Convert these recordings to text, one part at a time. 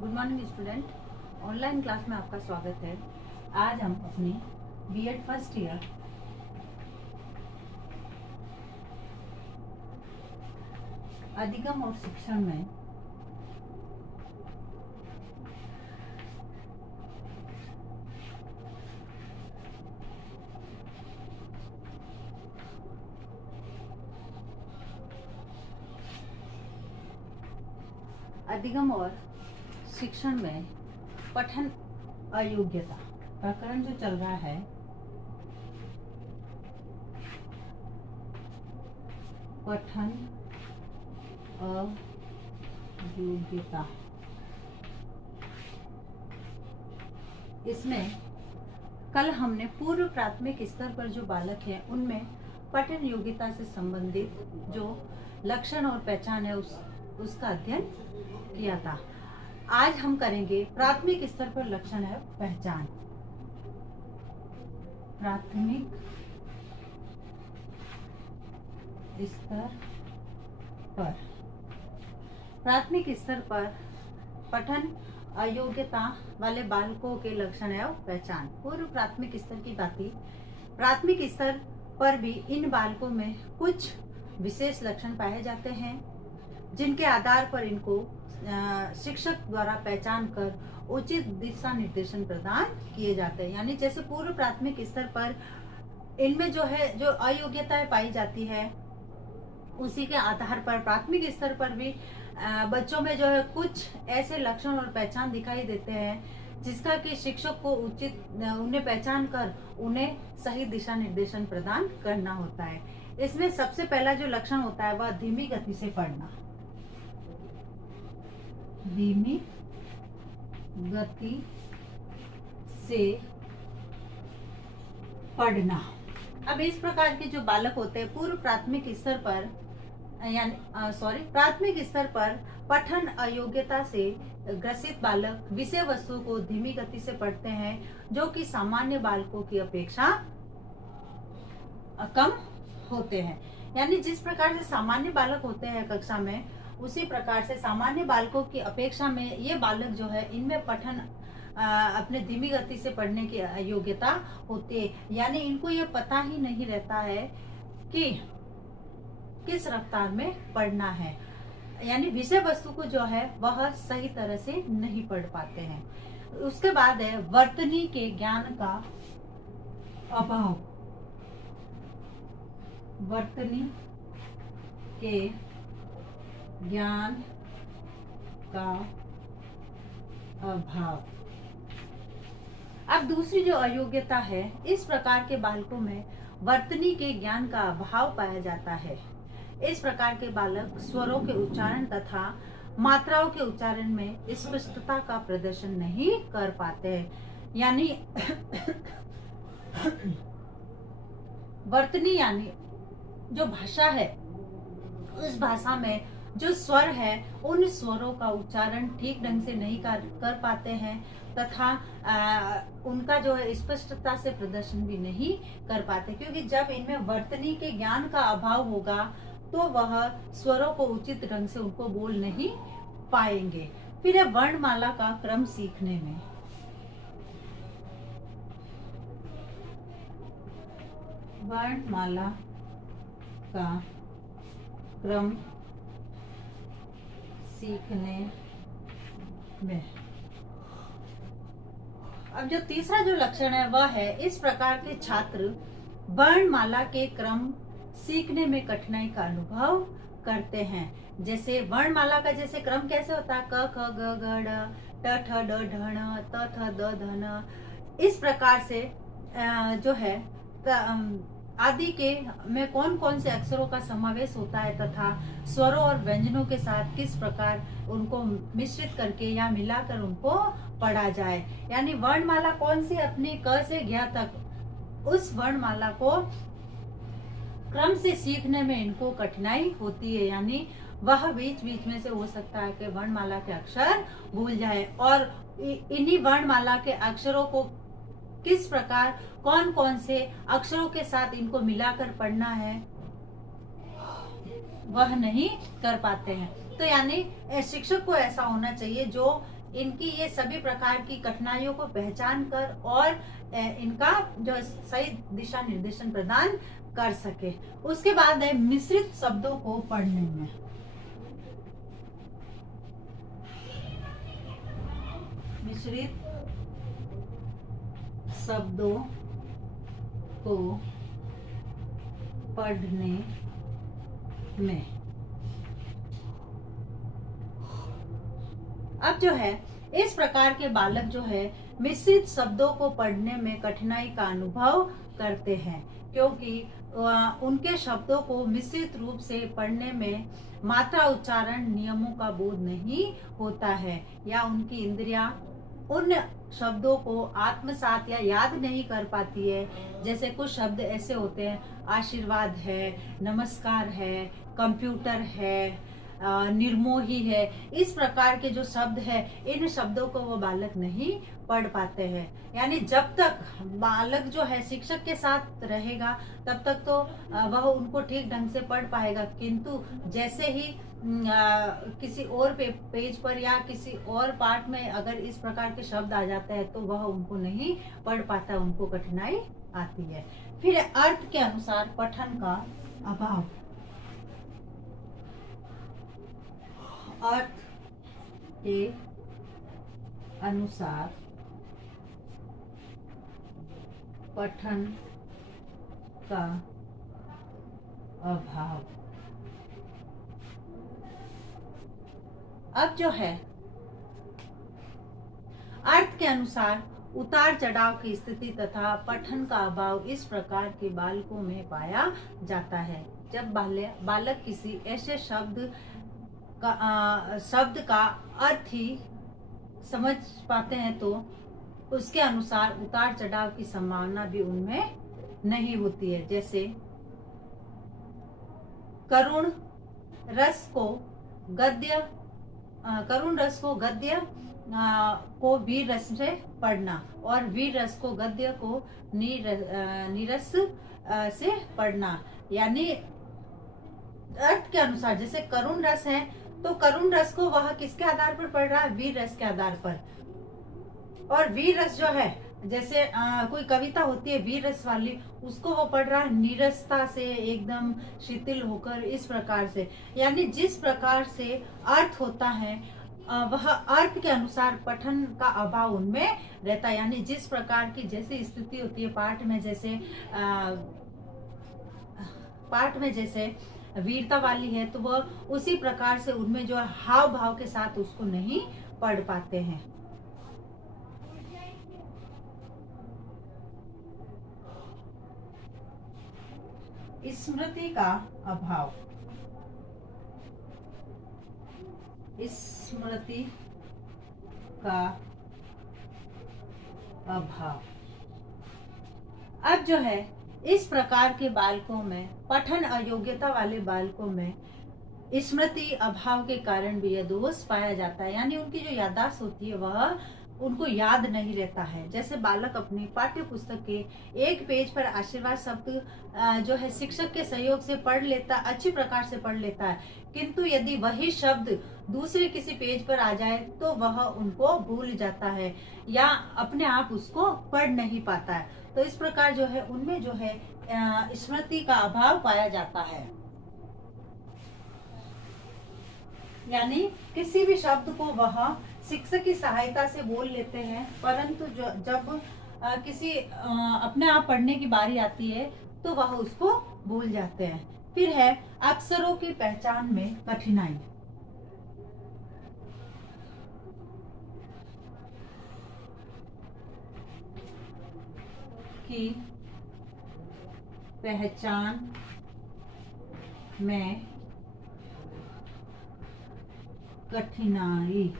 Good morning student. Online class में आपका स्वागत है। आज हम अपनी बीएड फर्स्ट ईयर अधिगम और शिक्षण में अधिगम और शिक्षण में पठन अयोग्यता प्रकरण जो चल रहा है, पठन अयोग्यता, इसमें कल हमने पूर्व प्राथमिक स्तर पर जो बालक हैं उनमें पठन योग्यता से संबंधित जो लक्षण और पहचान है उसका अध्ययन किया था। आज हम करेंगे प्राथमिक स्तर पर लक्षण है पहचान। प्राथमिक स्तर पर पठन अयोग्यता वाले बालकों के लक्षण है पहचान। पूर्व प्राथमिक स्तर की बात, प्राथमिक स्तर पर भी इन बालकों में कुछ विशेष लक्षण पाए जाते हैं जिनके आधार पर इनको शिक्षक द्वारा पहचान कर उचित दिशा निर्देशन प्रदान किए जाते हैं। यानी जैसे पूर्व प्राथमिक स्तर पर इनमें जो अयोग्यताएं पाई जाती है, उसी के आधार पर प्राथमिक स्तर पर भी बच्चों में जो है कुछ ऐसे लक्षण और पहचान दिखाई देते हैं जिसका कि शिक्षक को उचित उन्हें पहचान कर उन्हें सही दिशा निर्देशन प्रदान करना होता है। इसमें सबसे पहला जो लक्षण होता है वह धीमी गति से पढ़ना। धीमी गति से पढ़ना। अब इस प्रकार के जो बालक होते हैं पूर्व प्राथमिक स्तर पर प्राथमिक स्तर पर पठन अयोग्यता से ग्रसित बालक विषय वस्तु को धीमी गति से पढ़ते हैं, जो कि सामान्य बालकों की अपेक्षा कम होते हैं। यानी जिस प्रकार से सामान्य बालक होते हैं कक्षा में, उसी प्रकार से सामान्य बालकों की अपेक्षा में ये बालक जो है इनमें पठन अपने धीमी गति से पढ़ने की योग्यता होती है। यानी इनको ये पता ही नहीं रहता है कि किस रफ्तार में पढ़ना है, यानी विषय वस्तु को जो है वह सही तरह से नहीं पढ़ पाते हैं। उसके बाद है वर्तनी के ज्ञान का अभाव। वर्तनी के ज्ञान का अभाव। अब दूसरी जो अयोग्यता है, इस प्रकार के बालकों में वर्तनी के ज्ञान का अभाव पाया जाता है। इस प्रकार के बालक स्वरों के उच्चारण तथा मात्राओं के उच्चारण में स्पष्टता का प्रदर्शन नहीं कर पाते हैं। यानी वर्तनी यानी जो भाषा है, उस भाषा में जो स्वर है उन स्वरों का उच्चारण ठीक ढंग से नहीं कर पाते हैं तथा उनका जो है स्पष्टता से प्रदर्शन भी नहीं कर पाते, क्योंकि जब इनमें वर्तनी के ज्ञान का अभाव होगा तो वह स्वरों को उचित ढंग से उनको बोल नहीं पाएंगे। फिर है वर्णमाला का क्रम सीखने में। वर्णमाला का क्रम सीखने में। अब जो तीसरा जो लक्षण है वह है इस प्रकार के छात्र वर्णमाला के क्रम सीखने में कठिनाई का अनुभव करते हैं। जैसे वर्णमाला का जैसे क्रम कैसे होता है, क ख ग घ ड़ ट ठ ड ढ ण त थ द ध न। इस प्रकार से जो है आदि के में कौन कौन से अक्षरों का समावेश होता है तथा स्वरों और व्यंजनों के साथ किस प्रकार उनको मिश्रित करके या मिलाकर उनको पढ़ा जाए। यानी वर्णमाला कौन सी अपनी क से ज्ञ तक, उस वर्णमाला को क्रम से सीखने में इनको कठिनाई होती है। यानी वह बीच बीच में से हो सकता है कि वर्णमाला के अक्षर भूल जाए और इन्हीं वर्णमाला के अक्षरों को किस प्रकार कौन कौन से अक्षरों के साथ इनको मिलाकर पढ़ना है वह नहीं कर पाते हैं। तो यानी शिक्षक को ऐसा होना चाहिए जो इनकी ये सभी प्रकार की कठिनाइयों को पहचान कर और इनका जो सही दिशा निर्देशन प्रदान कर सके। उसके बाद है मिश्रित शब्दों को पढ़ने में। मिश्रित शब्दों को पढ़ने में। अब जो है इस प्रकार के बालक जो है मिश्रित शब्दों को पढ़ने में कठिनाई का अनुभव करते हैं, क्योंकि उनके शब्दों को मिश्रित रूप से पढ़ने में मात्रा उच्चारण नियमों का बोध नहीं होता है, या उनकी इंद्रियां उन शब्दों को आत्मसात या याद नहीं कर पाती है। जैसे कुछ शब्द ऐसे होते हैं, आशीर्वाद है, नमस्कार है, कंप्यूटर है, निर्मोही है। इस प्रकार के जो शब्द है, इन शब्दों को वो बालक नहीं पढ़ पाते हैं। यानी जब तक बालक जो है शिक्षक के साथ रहेगा तब तक तो वह उनको ठीक ढंग से पढ़ पाएगा, किंतु जैसे ही किसी और पेज पर या किसी और पार्ट में अगर इस प्रकार के शब्द आ जाते हैं तो वह उनको नहीं पढ़ पाता, उनको कठिनाई आती है। फिर अर्थ के अनुसार पठन का अभाव। अर्थ के अनुसार पठन का अभाव। अब जो है अर्थ के अनुसार उतार चढ़ाव की स्थिति तथा पठन का अभाव इस प्रकार के बालकों में पाया जाता है। जब बालक किसी ऐसे शब्द का अर्थ ही समझ पाते हैं तो उसके अनुसार उतार चढ़ाव की संभावना भी उनमें नहीं होती है। जैसे करुण रस को गद्य को वीर रस से पढ़ना और वीर रस को गद्य को नीरस से पढ़ना। यानी अर्थ के अनुसार जैसे करुण रस है तो करुण रस को वह किसके आधार पर पढ़ रहा है? वीर रस के आधार पर। और वीर रस जो है, जैसे कोई कविता होती है वीर रस वाली, उसको वो पढ़ रहा है नीरसता से, एकदम शिथिल होकर, इस प्रकार से। यानी जिस प्रकार से अर्थ होता है वह अर्थ के अनुसार पठन का अभाव उनमें रहता है। यानी जिस प्रकार की जैसी स्थिति होती है पाठ में जैसे वीरता वाली है तो वह उसी प्रकार से उनमें जो हाव भाव के साथ उसको नहीं पढ़ पाते हैं। स्मृति का अभाव। स्मृति का अभाव। अब जो है इस प्रकार के बालकों में, पठन अयोग्यता वाले बालकों में स्मृति अभाव के कारण भी यह दोष पाया जाता है। यानी उनकी जो याददाश्त होती है वह उनको याद नहीं रहता है। जैसे बालक अपनी पाठ्य पुस्तक के एक पेज पर आशीर्वाद शब्द जो है शिक्षक के सहयोग से पढ़ लेता, अच्छी प्रकार से पढ़ लेता है, किंतु यदि वही शब्द दूसरे किसी पेज पर आ जाए तो वह उनको भूल जाता है या अपने आप उसको पढ़ नहीं पाता है। तो इस प्रकार जो है उनमें जो है स्मृति का अभाव पाया जाता है। यानी किसी भी शब्द को वह शिक्षक की सहायता से बोल लेते हैं, परंतु जब किसी अपने आप पढ़ने की बारी आती है तो वह उसको भूल जाते हैं। फिर है अक्षरों की पहचान में कठिनाई। की पहचान में कठिनाई।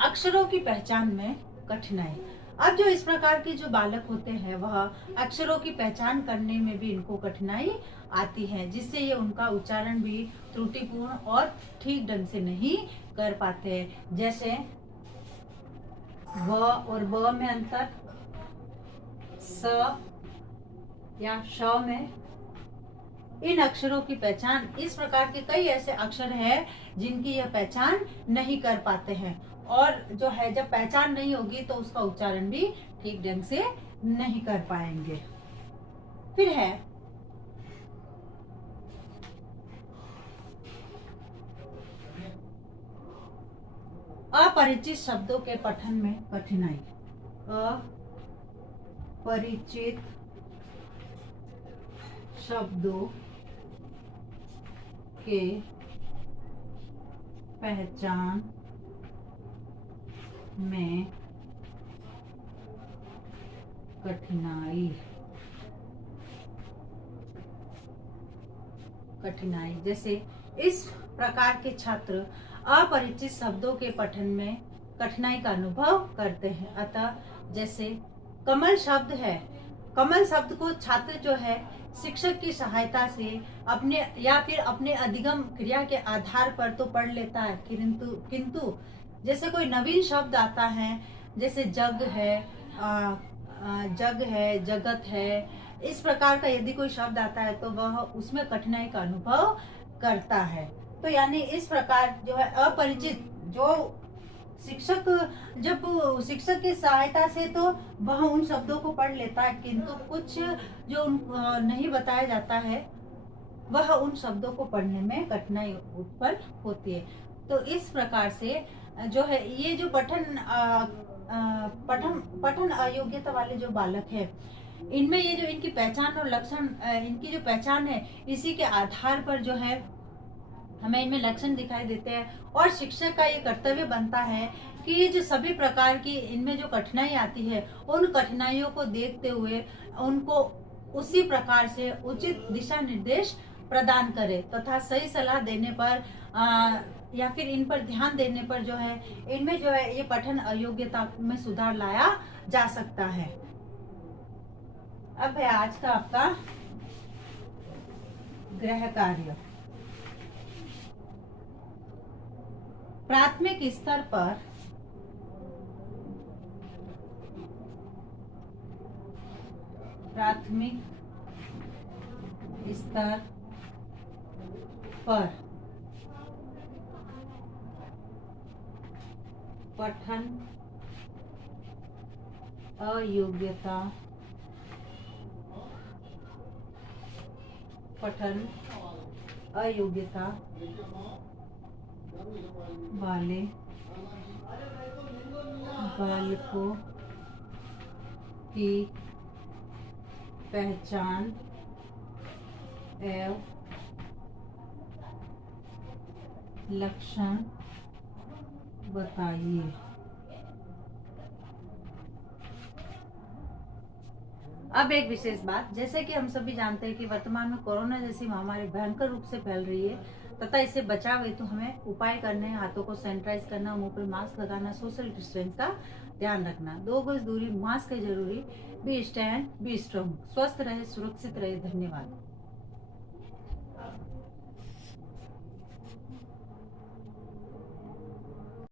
अक्षरों की पहचान में कठिनाई। अब जो इस प्रकार के जो बालक होते हैं वह अक्षरों की पहचान करने में भी इनको कठिनाई आती है, जिससे ये उनका उच्चारण भी त्रुटिपूर्ण और ठीक ढंग से नहीं कर पाते हैं। जैसे व और ब में अंतर, स या श में इन अक्षरों की पहचान, इस प्रकार के कई ऐसे अक्षर हैं जिनकी यह पहचान नहीं कर पाते हैं, और जो है जब पहचान नहीं होगी तो उसका उच्चारण भी ठीक ढंग से नहीं कर पाएंगे। फिर है अपरिचित शब्दों के पठन में कठिनाई। अपरिचित शब्दों के पहचान में कठिनाई। जैसे इस प्रकार के छात्र अपरिचित शब्दों के पठन में कठिनाई का अनुभव करते हैं। अतः जैसे कमल शब्द है, कमल शब्द को छात्र जो है शिक्षक की सहायता से अपने या फिर अपने अधिगम क्रिया के आधार पर तो पढ़ लेता है, किंतु जैसे कोई नवीन शब्द आता है, जैसे जग है, जगत है, इस प्रकार का यदि कोई शब्द आता है तो वह उसमें कठिनाई का अनुभव करता है। तो यानी इस प्रकार जो है अपरिचित, जो शिक्षक की सहायता से तो वह उन शब्दों को पढ़ लेता है, किंतु कुछ जो नहीं बताया जाता है वह उन शब्दों को पढ़ने में कठिनाई उत्पन्न होती है। तो इस प्रकार से जो है ये जो पठन अयोग्यता वाले जो बालक है, इनमें ये जो इनकी पहचान और लक्षण, इनकी जो पहचान है, इसी के आधार पर जो है हमें इनमें लक्षण दिखाई देते हैं, और शिक्षक का ये कर्तव्य बनता है कि ये जो सभी प्रकार की इनमें जो कठिनाई आती है, उन कठिनाइयों को देखते हुए उनको उसी प्रकार से उचित दिशा निर्देश प्रदान करे, तथा सही सलाह देने पर या फिर इन पर ध्यान देने पर जो है इनमें जो है ये पठन अयोग्यता में सुधार लाया जा सकता है। अब है आज का आपका गृह कार्य। प्राथमिक स्तर पर पठन अयोग्यता वाले बालकों की पहचान एवं लक्षण बताइए। अब एक विशेष बात, जैसे कि हम सभी जानते हैं कि वर्तमान में कोरोना जैसी महामारी भयंकर रूप से फैल रही है, तथा इससे बचाव हेतु हमें उपाय करने, हाथों को सैनिटाइज करना, मुंह पर मास्क लगाना, सोशल डिस्टेंस का ध्यान रखना, 2 गज दूरी, मास्क है जरूरी। Be stand, be strong. स्वस्थ रहे, सुरक्षित रहे। धन्यवाद।